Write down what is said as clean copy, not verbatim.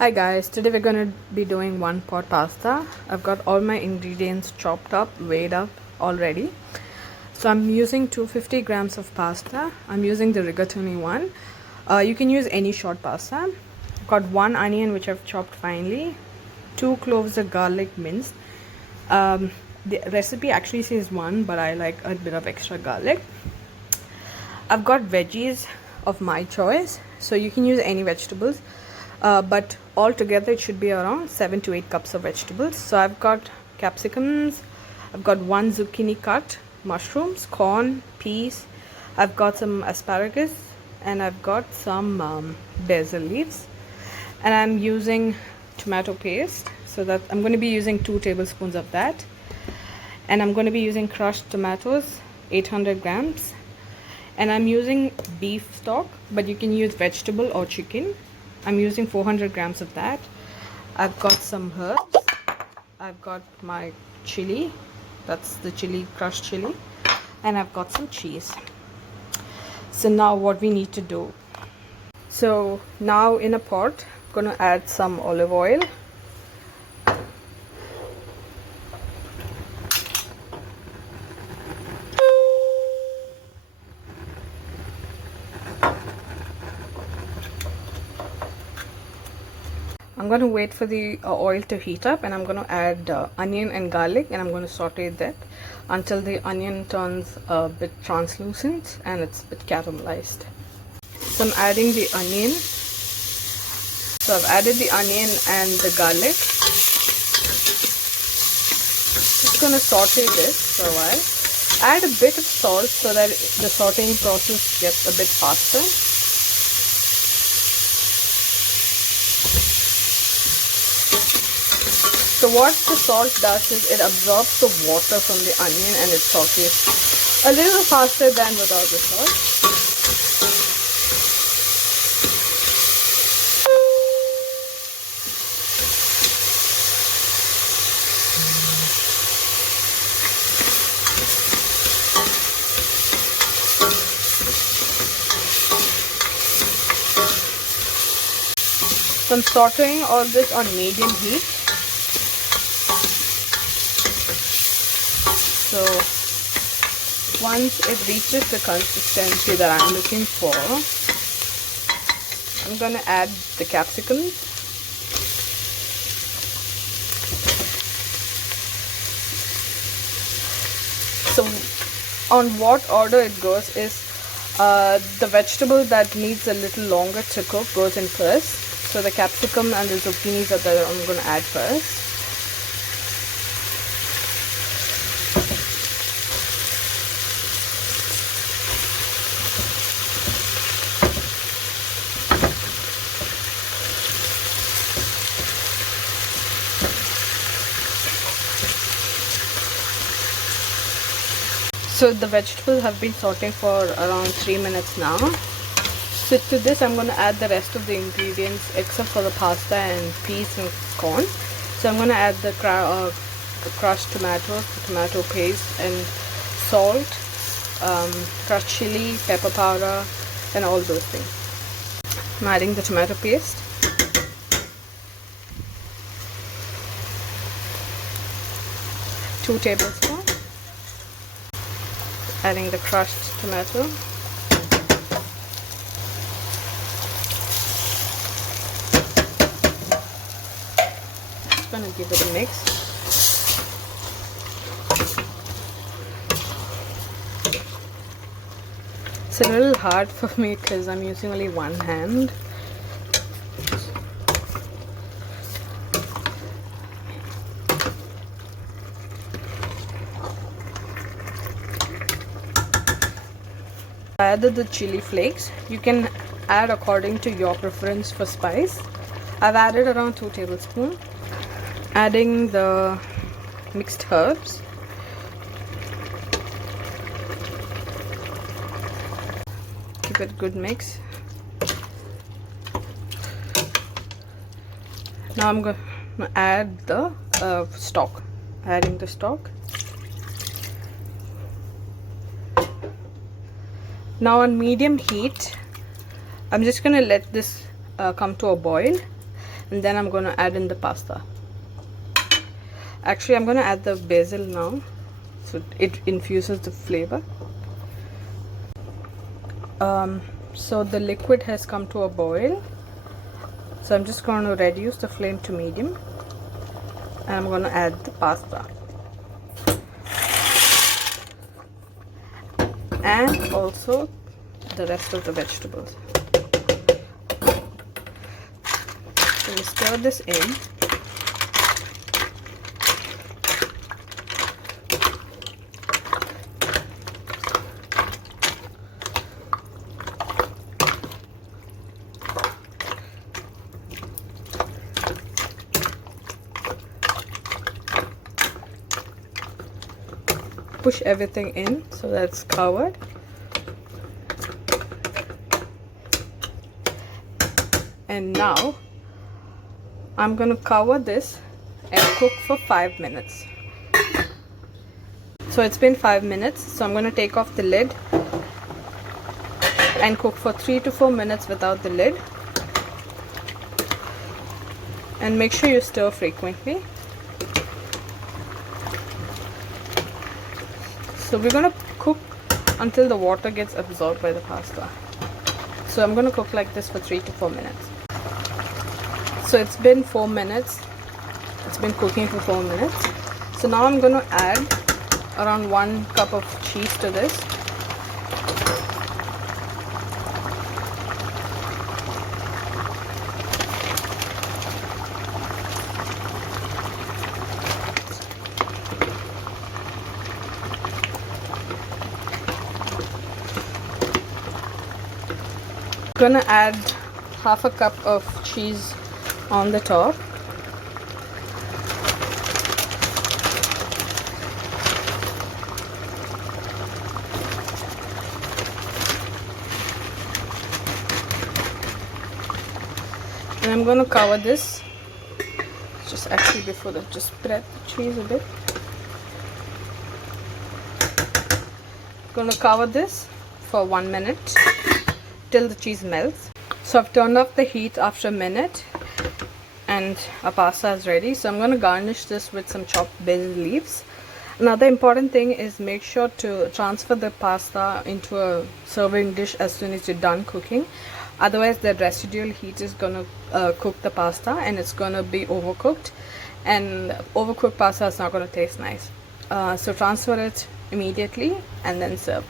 Hi guys, today we're going to be doing one pot pasta. I've got all my ingredients chopped up, weighed up already. So I'm using 250 grams of pasta. I'm using the rigatoni one. You can use any short pasta. I've got one onion which I've chopped finely, 2 cloves of garlic minced. The recipe actually says one, but I like a bit of extra garlic. I've got veggies of my choice, so you can use any vegetables. But altogether it should be around 7 to 8 cups of vegetables. So I've got capsicums, I've got one zucchini cut, mushrooms, corn, peas, I've got some asparagus, and I've got some basil leaves. And I'm using tomato paste, so that I'm going to be using 2 tablespoons of that. And I'm going to be using crushed tomatoes, 800 grams. And I'm using beef stock, but you can use vegetable or chicken. I'm using 400 grams of that. I've got some herbs. I've got my chili. That's the chili, crushed chili. And I've got some cheese. So now what we need to do. So now in a pot, I'm going to add some olive oil. I'm going to wait for the oil to heat up, and I'm going to add onion and garlic, and I'm going to saute that until the onion turns a bit translucent and it's a bit caramelized. So I'm adding the onion. So I've added the onion and the garlic. Just going to saute this for a while. Add a bit of salt so that the sauteing process gets a bit faster. So what the salt does is it absorbs the water from the onion and it sautés a little faster than without the salt. So I'm sauteing all this on medium heat. So once it reaches the consistency that I'm looking for, I'm going to add the capsicums. So on what order it goes is the vegetable that needs a little longer to cook goes in first. So the capsicum and the zucchinis are that I'm going to add first. So the vegetables have been sauteing for around 3 minutes now. So to this I'm going to add the rest of the ingredients except for the pasta and peas and corn. So I'm going to add the crushed tomatoes, the tomato paste, and salt, crushed chili, pepper powder, and all those things. I'm adding the tomato paste. Two tablespoons. Adding the crushed tomato. Just gonna give it a mix. It's a little hard for me because I'm using only one hand. I added the chili flakes. You can add according to your preference for spice. I've added around 2 tablespoons. Adding the mixed herbs. Give it a good mix. Now I'm going to add the stock. Adding the stock. Now on medium heat, I'm just going to let this come to a boil. and then I'm going to add in the pasta. Actually, I'm going to add the basil now, so it infuses the flavor. So the liquid has come to a boil, so I'm just going to reduce the flame to medium, and I'm going to add the pasta and also the rest of the vegetables. So we stir this in. Push everything in so that it's covered. And now I'm going to cover this and cook for 5 minutes. So it's been 5 minutes, so I'm going to take off the lid and cook for 3 to 4 minutes without the lid. And make sure you stir frequently. So we're going to cook until the water gets absorbed by the pasta. So I'm going to cook like this for 3 to 4 minutes. So it's been 4 minutes. It's been cooking for 4 minutes. So now I'm going to add around 1 cup of cheese to this. I'm gonna add half a cup of cheese on the top. And I'm gonna cover this. Just actually before that, just spread the cheese a bit. Gonna cover this for 1 minute till the cheese melts. So I've turned off the heat after a minute and our pasta is ready. So I'm going to garnish this with some chopped basil leaves. Another important thing is make sure to transfer the pasta into a serving dish as soon as you're done cooking. Otherwise the residual heat is going to cook the pasta and it's going to be overcooked, and overcooked pasta is not going to taste nice. So transfer it immediately and then serve.